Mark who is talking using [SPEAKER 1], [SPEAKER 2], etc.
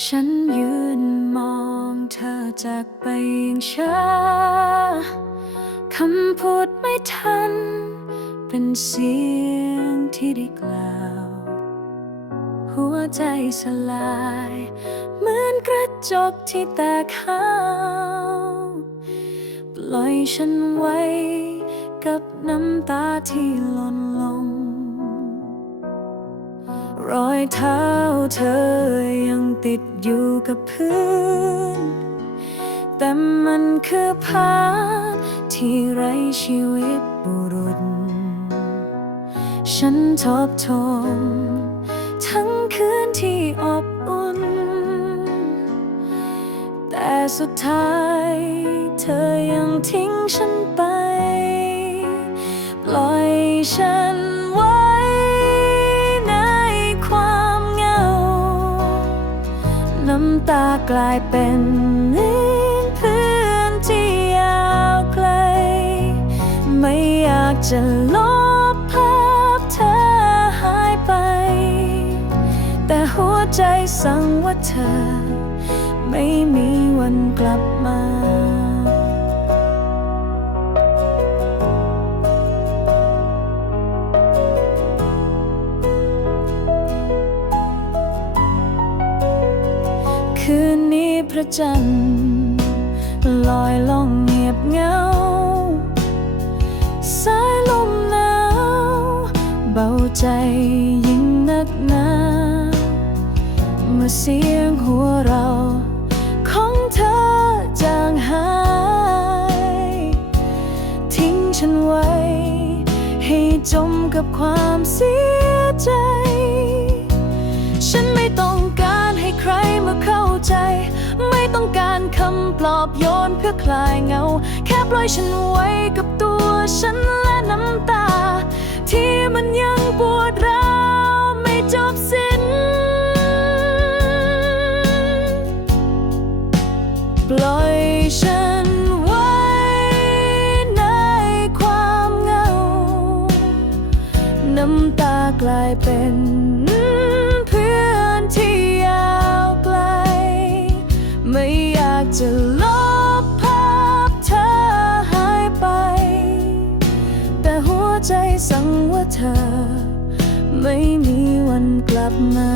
[SPEAKER 1] ฉันยืนมองเธอจากไปอย่างช้าคำพูดไม่ทัน เป็นเสียงที่ได้กล่าว หัวใจสลาย เหมือนกระจกที่แตกหาปล่อยฉันไว้กับน้ำตาที่หล่น อยเท้าเธอยังติดอยู่กับพื้น แต่มันคือภาพที่ไร้ชีวิตบุรุษ ฉันทบทวนทั้งคืนที่อบอุ่น แต่สุดท้ายเธอยังทิ้งฉันไป ปล่อยฉันำตากลายเป็นเหมือนเพื่อนที่ยาวไกล ไม่อยากจะลบภาพเธอหายไป แต่หัวใจสั่งว่าเธอ ไม่มีวันกลับมา พระจันทร์ลอยล่องเงียบเหงา สายลมหนาวเบาใจยิ่งนักหนาเมื่อเสียงหัวเราของเธอจางหาย ทิ้งฉันไว้ ให้จมกับความเสีย การคำปลอบโยนเพื่อคลายเหงา แค่ปล่อยฉันไว้กับตัวฉันและน้ำตา ที่มันยังปวดร้าวไม่จบสิ้น ปล่อยฉันไว้ในความเหงา น้ำตากลายเป็น จะลบภาพเธอหายไป แต่หัวใจสั่งว่าเธอ ไม่มีวันกลับมา